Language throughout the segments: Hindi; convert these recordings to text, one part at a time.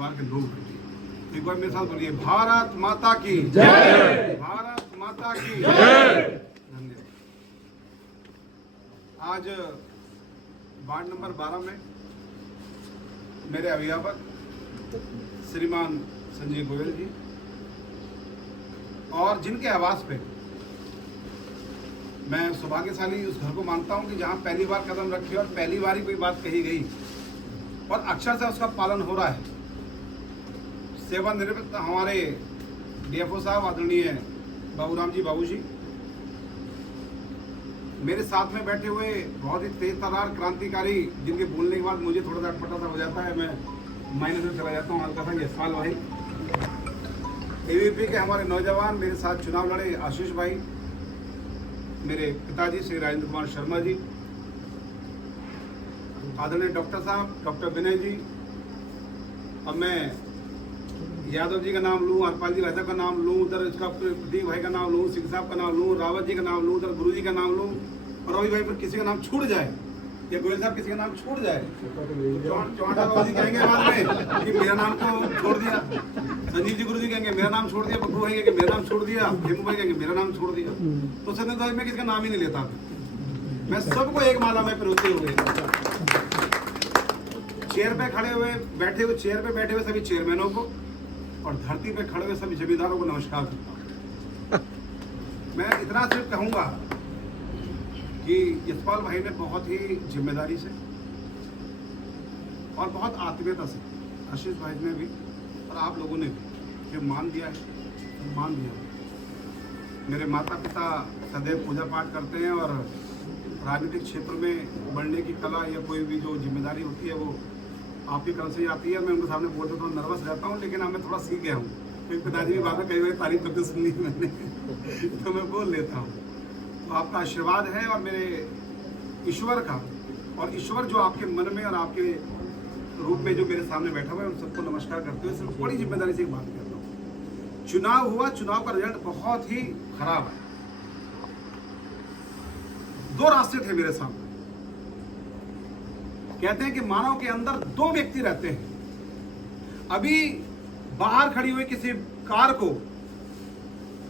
परिवार के लोग बैठे। एक बार मेरे साथ बोलिए, भारत माता की जय, भारत माता की जय। धन्यवाद। आज वार्ड नंबर 12 में मेरे अभिभावक श्रीमान संजय गोयल जी और जिनके आवास पे मैं सौभाग्यशाली उस घर को मानता हूं कि जहां पहली बार कदम रखी और पहली बार ही कोई बात कही गई और अक्षर से उसका पालन हो रहा है। सेवानिवृत्त हमारे डीएफओ साहब आदरणीय बाबूराम जी बाबू जी, मेरे साथ में बैठे हुए बहुत ही तेज तर्रार क्रांतिकारी, जिनके बोलने के बाद मुझे थोड़ा सा अटपटा सा हो जाता है, मैं माइनस में चला जाता हूँ हल्का सा, यशपाल भाई। एवीपी के हमारे नौजवान मेरे साथ चुनाव लड़े, आशीष भाई, मेरे पिताजी श्री राजेंद्र कुमार शर्मा जी, आदरणीय डॉक्टर साहब डॉक्टर विनय जी, अब मैं यादव जी का नाम लूँ, हरपाल जी भाई का नाम लूँ, उधर इसका प्रदीप भाई का नाम लूँ, सिंह साहब का नाम लूँ, रावत जी का नाम लूँ, उधर गुरु जी का नाम लूँ, और रवि भाई पर किसी का नाम छूट जाए या गोयल साहब किसी का नाम छूट जाए, चौहाटा बाबू जी कहेंगे बाद में कि मेरा नाम को छोड़ दिया, संजीव जी गुरु जी कहेंगे मेरा नाम छोड़ दिया, बब्बू भाई कहेंगे मेरा नाम छोड़ दिया, हेमू भाई कहेंगे मेरा नाम छोड़ दिया, तो सत्येंद्र भाई मैं किसी का नाम ही नहीं लेता। मैं सबको एक माला में पिरोते हुए चेयर पे खड़े हुए बैठे हुए चेयर पे बैठे हुए सभी चेयरमैनों को और धरती पे खड़े हुए सभी जमींदारों को नमस्कार करता हूँ। मैं इतना सिर्फ कहूँगा कि यशपाल भाई ने बहुत ही जिम्मेदारी से और बहुत आत्मीयता से, आशीष भाई ने भी और आप लोगों ने भी ये मान दिया है, मान दिया है। मेरे माता पिता सदैव पूजा पाठ करते हैं और राजनीतिक क्षेत्र में बढ़ने की कला या कोई भी जो जिम्मेदारी होती है वो आपकी कल से ही आती है। मैं उनके सामने बोलते थोड़ा नर्वस रहता हूँ, लेकिन अब मैं थोड़ा सीख गया हूँ, क्योंकि पिताजी की बातें कई बार तारीफ करते सुनी मैंने तो मैं बोल लेता हूँ। तो आपका आशीर्वाद है और मेरे ईश्वर का, और ईश्वर जो आपके मन में और आपके रूप में जो मेरे सामने बैठा हुआ है, उन सबको नमस्कार करते हुए सिर्फ बड़ी जिम्मेदारी से एक बात करता हूँ। चुनाव हुआ, चुनाव का रिजल्ट बहुत ही खराब है। दो रास्ते थे मेरे सामने। कहते हैं कि मानव के अंदर दो व्यक्ति रहते हैं। अभी बाहर खड़ी हुई किसी कार को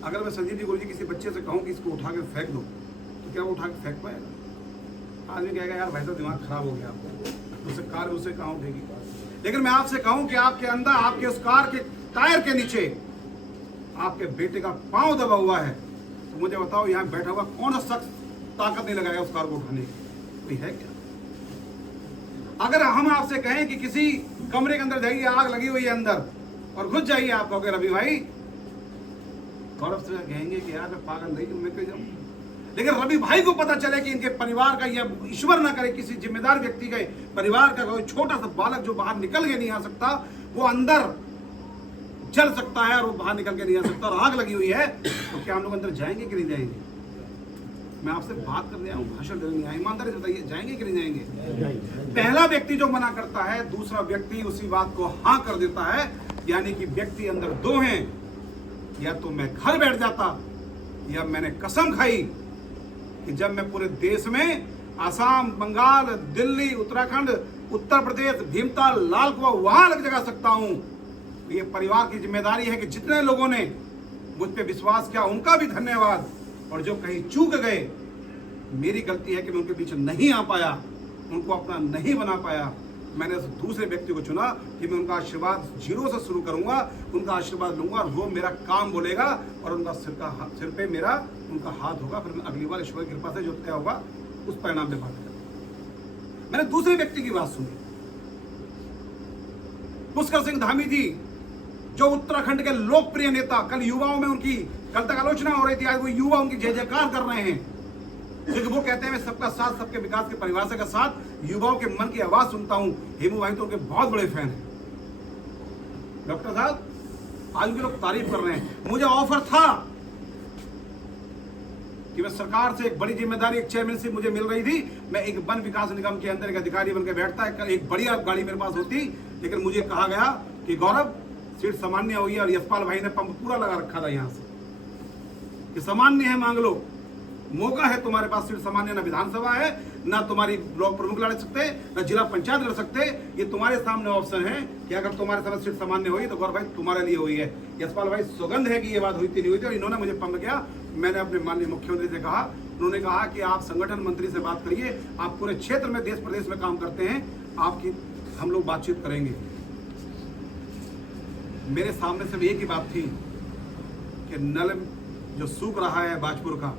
अगर मैं संजीव जी गुरु जी किसी बच्चे से कहूं कि इसको उठा के फेंक दो, तो क्या वो उठा के फेंक पाएगा? आदमी कहेगा यार भाई साहब दिमाग खराब हो गया आपको, उसे कार उसे कहाँ उठेगी। लेकिन मैं आपसे कहूं कि आपके अंदर, आपके उस कार के टायर के नीचे आपके बेटे का पांव दबा हुआ है, तो मुझे बताओ यहाँ बैठा हुआ कौन सा शख्स ताकत नहीं लगाएगा उस कार को उठाने की? कोई है क्या? अगर हम आपसे कहें कि किसी कमरे के अंदर जाइए, आग लगी हुई है अंदर, और घुस जाइए, आप कहोगे रवि भाई, गौरव से कहेंगे कि यार मैं पागल नहीं हूं, मैं क्यों जाऊं? लेकिन रवि भाई को पता चले कि इनके परिवार का, या ईश्वर ना करे किसी जिम्मेदार व्यक्ति के परिवार का कोई छोटा सा बालक जो बाहर निकल के नहीं आ सकता, वो अंदर जल सकता है और वो बाहर निकल के नहीं आ सकता, और आग लगी हुई है, तो क्या हम लोग अंदर जाएंगे कि नहीं जाएंगे? मैं आपसे बात करने आऊं, भाषण देने आया, ईमानदारी से बताइए जाएंगे कि नहीं जाएंगे? पहला व्यक्ति जो मना करता है, दूसरा व्यक्ति उसी बात को हाँ कर देता है, यानी कि व्यक्ति अंदर दो हैं। या तो मैं घर बैठ जाता, या मैंने कसम खाई कि जब मैं पूरे देश में आसाम, बंगाल, दिल्ली, उत्तराखंड, उत्तर प्रदेश, भीमताल, लाल कुआं वहां लग जगा सकता हूं। तो ये परिवार की जिम्मेदारी है कि जितने लोगों ने मुझ पे विश्वास किया उनका भी धन्यवाद, और जो कहीं चूक गए, मेरी गलती है कि मैं उनके पीछे नहीं आ पाया, उनको अपना नहीं बना पाया। मैंने उस दूसरे व्यक्ति को चुना कि मैं उनका आशीर्वाद जीरो से शुरू करूंगा, उनका आशीर्वाद लूंगा और वो मेरा काम बोलेगा और उनका सिर पे मेरा उनका हाथ होगा। फिर मैं अगली बार ईश्वर की कृपा से जो तय होगा उस परिणाम में बात करूंगा। मैंने दूसरे व्यक्ति की बात सुनी, पुष्कर सिंह धामी जी, जो उत्तराखंड के लोकप्रिय नेता, कल युवाओं में उनकी, कल तक आलोचना हो रही थी, आज वो युवा उनकी जय जयकार कर रहे हैं, क्योंकि वो कहते हैं मैं सबका साथ, सबके विकास के परिभाषा का साथ, युवाओं के मन की आवाज सुनता हूं। हेमू भाई तो उनके बहुत बड़े फैन हैं। डॉक्टर साहब आज उनके लोग तारीफ कर रहे हैं। मुझे ऑफर था कि मैं सरकार से एक बड़ी जिम्मेदारी, एक चेयरमैनशिप मुझे मिल रही थी, मैं एक वन विकास निगम के अंदर एक अधिकारी बनकर बैठता है, एक बढ़िया गाड़ी मेरे पास होती, लेकिन मुझे कहा गया कि गौरव सीट सामान्य हुई है, और यशपाल भाई ने पंप पूरा लगा रखा था यहां से कि सामान्य है, मांग लो, मौका है तुम्हारे पास, सीट सामान्य, ना विधानसभा है ना तुम्हारी ब्लॉक प्रमुख लड़ सकते, ना जिला पंचायत लड़ सकते। ये तुम्हारे सामने ऑप्शन है कि अगर तुम्हारे सामने सीट सामान्य हुई तो गौरव भाई तुम्हारे लिए हुई है। यशपाल भाई सुगंध है कि ये बात हुई थी नहीं हुई थी, और इन्होंने मुझे पंप किया। मैंने अपने माननीय मुख्यमंत्री से कहा, उन्होंने कहा कि आप संगठन मंत्री से बात करिए, आप पूरे क्षेत्र में देश प्रदेश में काम करते हैं, आपकी हम लोग बातचीत करेंगे। मेरे सामने सिर्फ एक ही बात थी कि नल जो सूख रहा है बाजपुर का,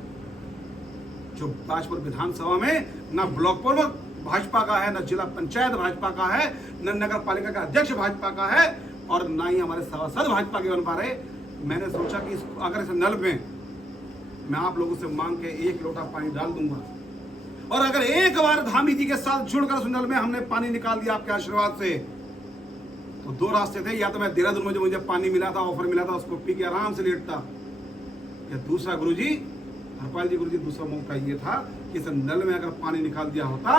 जो बाजपुर विधानसभा में ना ब्लॉक प्रमुख भाजपा का है, ना जिला पंचायत भाजपा का है, न नगर पालिका का अध्यक्ष भाजपा का है, और ना ही हमारे सभासद भाजपा के बन पा रहे। मैंने सोचा कि अगर इस नल में मैं आप लोगों से मांग के 1 लोटा पानी डाल दूंगा, और अगर एक बार धामी जी के साथ जुड़कर उस नल में हमने पानी निकाल दिया आपके आशीर्वाद से, तो 2 रास्ते थे। या तो मैं देहरादून में जो मुझे पानी मिला था, ऑफर मिला था, उसको पी के आराम से लेटता, या दूसरा गुरुजी, हरपाल जी गुरुजी, दूसरा मौका ये था कि इस नल में अगर पानी निकाल दिया होता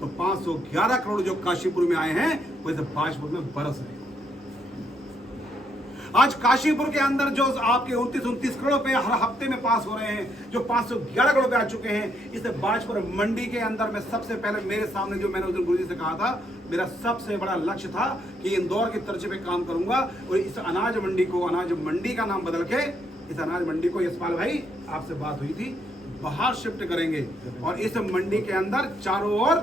तो 511 करोड़ जो काशीपुर में आए हैं वो इस बाजपुर में बरस रहे। आज काशीपुर के अंदर जो आपके 29 करोड़ रुपए हर हफ्ते में पास हो रहे हैं, जो 511 करोड़ रुपए आ चुके हैं, इस बाजपुर मंडी के अंदर में सबसे पहले मेरे सामने जो मैंने उस दिन गुरुजी से कहा था, मेरा सबसे बड़ा लक्ष्य था कि इंदौर के तर्ज पे काम करूंगा और इस अनाज मंडी को, अनाज मंडी का नाम बदल के इस अनाज मंडी को, यशपाल भाई आपसे बात हुई थी, बाहर शिफ्ट करेंगे। और इस मंडी के अंदर चारों ओर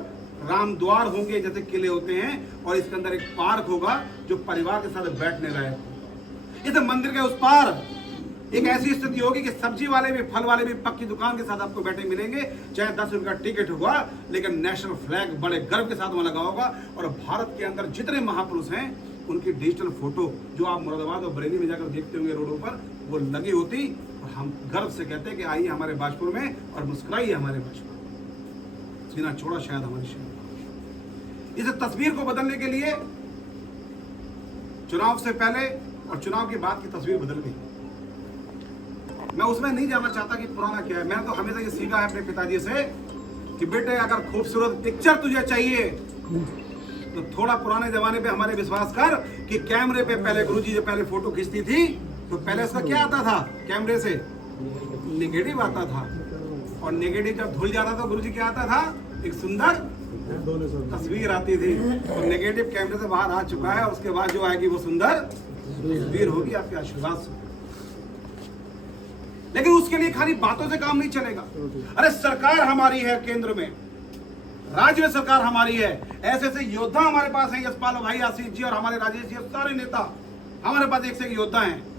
राम द्वार होंगे जैसे किले होते हैं, और इसके अंदर एक पार्क होगा जो परिवार के साथ बैठने लायक। इस मंदिर के उस पार एक ऐसी स्थिति होगी कि सब्जी वाले भी, फल वाले भी पक्की दुकान के साथ आपको बैठे मिलेंगे, चाहे 10 रुपये का टिकट हुआ, लेकिन नेशनल फ्लैग बड़े गर्व के साथ वहां लगा होगा। और भारत के अंदर जितने महापुरुष हैं उनकी डिजिटल फोटो जो आप मुरादाबाद और बरेली में जाकर देखते होंगे रोडों पर, वो लगी होती, और हम गर्व से कहते हैं कि आइए हमारे बाजपुर में और मुस्कुराइए हमारे बाजपुर। सीना छोड़ा शायद हमारे शहर। इस तस्वीर को बदलने के लिए चुनाव से पहले और चुनाव के बाद की तस्वीर बदल गई। मैं उसमें नहीं जाना चाहता कि पुराना क्या है। मैंने तो हमेशा ये सीखा है अपने पिताजी से कि बेटे अगर खूबसूरत पिक्चर तुझे चाहिए तो थोड़ा पुराने जमाने पे हमारे विश्वास कर कि कैमरे पे पहले गुरुजी जो पहले फोटो खींचती थी तो पहले उसका क्या आता था, कैमरे से नेगेटिव आता था, और नेगेटिव जब धुल जाता था गुरुजी क्या आता था, एक सुंदर तस्वीर आती थी। और नेगेटिव कैमरे से बाहर आ चुका है, और उसके बाद जो आएगी वो सुंदर तस्वीर होगी आपके आशीर्वाद से। लेकिन उसके लिए खाली बातों से काम नहीं चलेगा। अरे सरकार हमारी है, केंद्र में राज्य में सरकार हमारी है, ऐसे ऐसे योद्धा हमारे पास हैं, यशपाल भाई, आशीष जी और हमारे राजेश जी, सारे नेता हमारे पास एक से एक योद्धा हैं।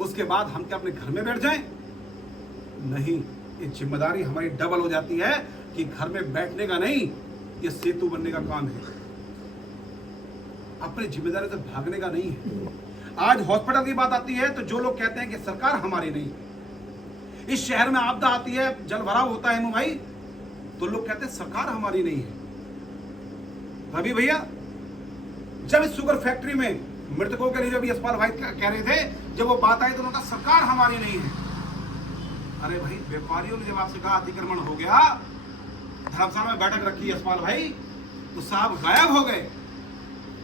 उसके बाद हम क्या अपने घर में बैठ जाएं? नहीं, ये जिम्मेदारी हमारी डबल हो जाती है कि घर में बैठने का नहीं, ये सेतु बनने का काम है, अपनी जिम्मेदारी से भागने का नहीं है। आज हॉस्पिटल की बात आती है तो जो लोग कहते हैं कि सरकार हमारी नहीं, इस शहर में आपदा आती है, जल भराव होता है भाई, तो लोग कहते हैं सरकार हमारी नहीं है। रवि भैया जब इस शुगर फैक्ट्री में मृतकों के लिए जब यशपाल भाई कह रहे थे, जब वो बात आई तो उन्होंने कहा सरकार हमारी नहीं है। अरे भाई व्यापारियों ने जब आपसे कहा अतिक्रमण हो गया, धर्मशाला में बैठक रखी यशपाल भाई, तो साहब गायब हो गए,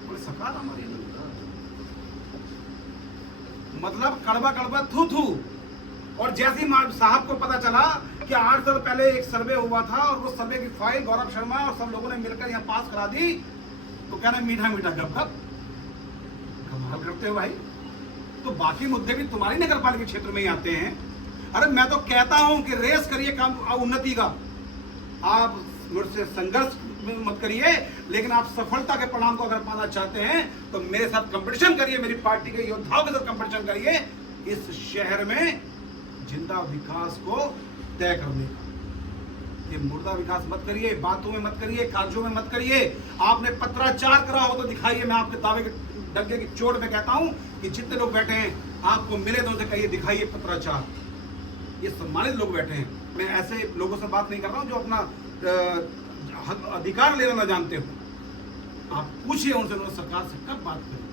बोले सरकार हमारी नहीं। मतलब कड़वा कड़वा थू थू। और जैसे ही साहब को पता चला कि 8 साल पहले एक सर्वे हुआ था और वो सर्वे की फाइल गौरव शर्मा और सब लोगों ने मिलकर यहाँ पास करा दी, तो कहना मीठा मीठा गप कमाल करते हो भाई। तो बाकी मुद्दे भी तुम्हारी नगर पालिका क्षेत्र में ही आते हैं। अरे मैं तो कहता हूं कि रेस करिए काम उन्नति का, आप मुझसे संघर्ष मत करिए, लेकिन आप सफलता के परिणाम को अगर पाना चाहते हैं तो मेरे साथ कंपटीशन करिए, मेरी पार्टी के योद्धाओं के साथ कंपटीशन करिए, इस शहर में जिंदा विकास को तय करने का। ये मुर्दा विकास मत करिए, बातों में मत करिए, कार्यों में मत करिए। आपने पत्राचार करा हो तो दिखाइए। मैं आपके दावे के डंके की चोट में कहता हूं कि जितने लोग बैठे हैं आपको मिले तो उनसे कहिए दिखाइए पत्राचार। ये सम्मानित लोग बैठे हैं, मैं ऐसे लोगों से बात नहीं कर रहा हूं जो अपना अधिकार लेना ना जानते हो। आप पूछिए उनसे, उन्होंने सरकार से कब बात करी।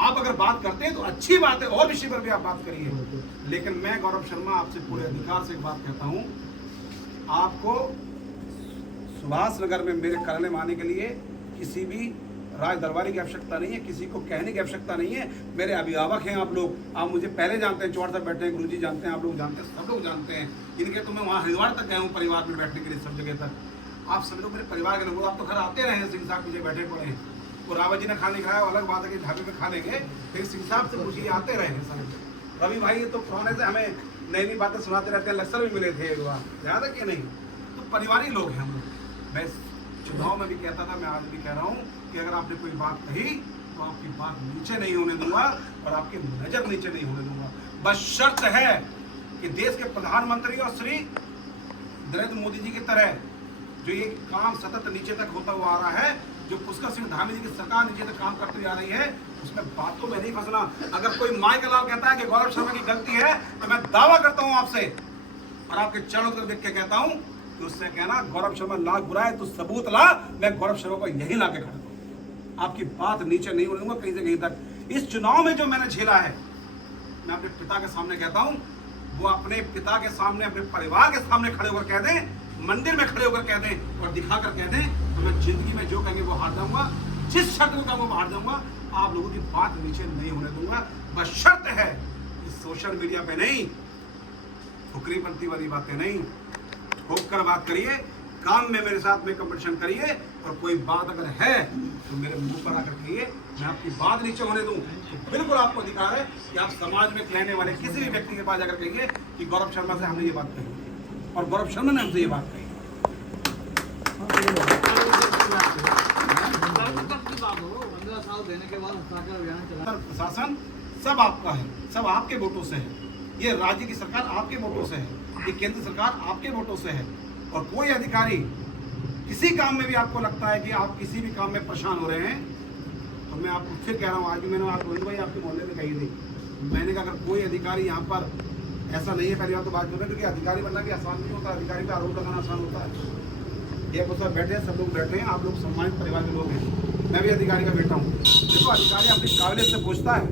आप अगर बात करते हैं तो अच्छी बात है, और विषय पर भी आप बात करिए। लेकिन मैं गौरव शर्मा आपसे पूरे अधिकार से एक बात कहता हूं, आपको सुभाष नगर में मेरे कार्यालय में आने के लिए किसी भी राज दरबारी की आवश्यकता नहीं है, किसी को कहने की आवश्यकता नहीं है। मेरे अभिभावक हैं आप लोग, आप मुझे पहले जानते हैं, चौड़ तक बैठे हैं, गुरुजी जानते हैं, आप लोग जानते हैं, सब लोग जानते हैं। इनके तो मैं वहाँ हरिद्वार तक गया हूँ परिवार में बैठने के लिए, सब जगह तक। आप सभी लोग मेरे परिवार के लोग, आप तो घर आते रहे हैं, सिंह साहब पीछे बैठे पड़े हैं। वो रावत जी ने खाने खाया, अलग बात है कि ढाबे पे खा लेंगे, लेकिन सिंह साहब से पूछिए, आते रहे हैं सब। रवि भाई ये तो पुराने से हमें नई नई बातें सुनाते रहते हैं, लक्सर भी मिले थे एक बार, याद है कि नहीं? तो परिवारी लोग हैं हम लोग। मैं चुनाव में भी कहता था, मैं आज भी कह रहा हूँ कि अगर आपने कोई बात कही तो आपकी बात नीचे नहीं होने दूंगा और आपकी नजर नीचे नहीं होने दूंगा। बस शर्त है कि देश के प्रधानमंत्री और श्री नरेंद्र मोदी जी की तरह जो ये काम सतत नीचे तक होता हुआ आ रहा है, जो पुष्कर सिंह धामी जी की सरकार नीचे तक काम करती आ रही है, उसमें बातों में नहीं फंसना। अगर कोई माइकल लाल कहता है कि गौरव शर्मा की गलती है, तो मैं दावा करता हूं आपसे और आपके चरणों को देख के कहता हूं कि उससे कहना गौरव शर्मा लाख बुरा है, तो सबूत ला, मैं गौरव शर्मा को यही ला के खड़ा दूं। आपकी बात नीचे नहीं होने दूंगा कहीं से कहीं तक। इस चुनाव में जो मैंने झेला है, मैं अपने पिता के सामने कहता हूं, वो अपने पिता के सामने, अपने परिवार के सामने खड़े होकर कह दें, मंदिर में खड़े होकर कह दें और दिखाकर कह दें, तो मैं जिंदगी में जो कहेंगे वो हार जाऊंगा, जिस शर्त में कहूंगा वो हार जाऊंगा। आप लोगों की बात नीचे नहीं होने दूंगा। बस शर्त है कि सोशल मीडिया पे नहीं, फुकरीपंथी वाली बातें नहीं, ठोक कर बात करिए, काम में मेरे साथ में कंपटीशन करिए, और कोई बात अगर है तो मेरे मुंह पर आकर कहिए, मैं आपकी बात नीचे होने दूं तो बिल्कुल आपको अधिकार है कि आप समाज में रहने वाले किसी भी व्यक्ति के पास जाकर कहिए कि गौरव शर्मा से हमने ये बात कही और गौरव शर्मा ने हमसे ये बात कही। प्रशासन सब आपका है, सब आपके वोटों से है, ये राज्य की सरकार आपके वोटों से है, ये केंद्र सरकार आपके वोटों से है। और कोई अधिकारी किसी काम में भी आपको लगता है कि आप किसी भी काम में परेशान हो रहे हैं, तो मैं आपको फिर कह रहा हूँ, आज भी मैंने आप गोविंद भाई आपके मोहल्ले में कही थी, मैंने कहा अगर कोई अधिकारी यहाँ पर ऐसा नहीं है, पहली बात तो बात कर रहे हैं, क्योंकि अधिकारी बनना भी आसान नहीं होता, अधिकारी का आरोप लगाना आसान होता है। ये सब बैठे हैं, सब लोग बैठे हैं, आप लोग सम्मानित परिवार के लोग हैं, मैं भी अधिकारी का बेटा हूँ। देखो अधिकारी अपनी काबिलियत से पूछता है,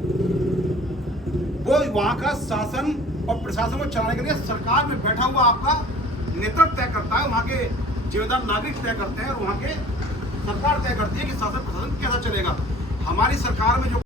वो वहाँ का शासन और प्रशासन को चलाने के लिए सरकार में बैठा हुआ आपका नेतृत्व तय करता है, वहाँ के जिम्मेदार नागरिक तय करते हैं और वहाँ के सरकार तय करती है कि शासन प्रशासन कैसा चलेगा। हमारी सरकार में जो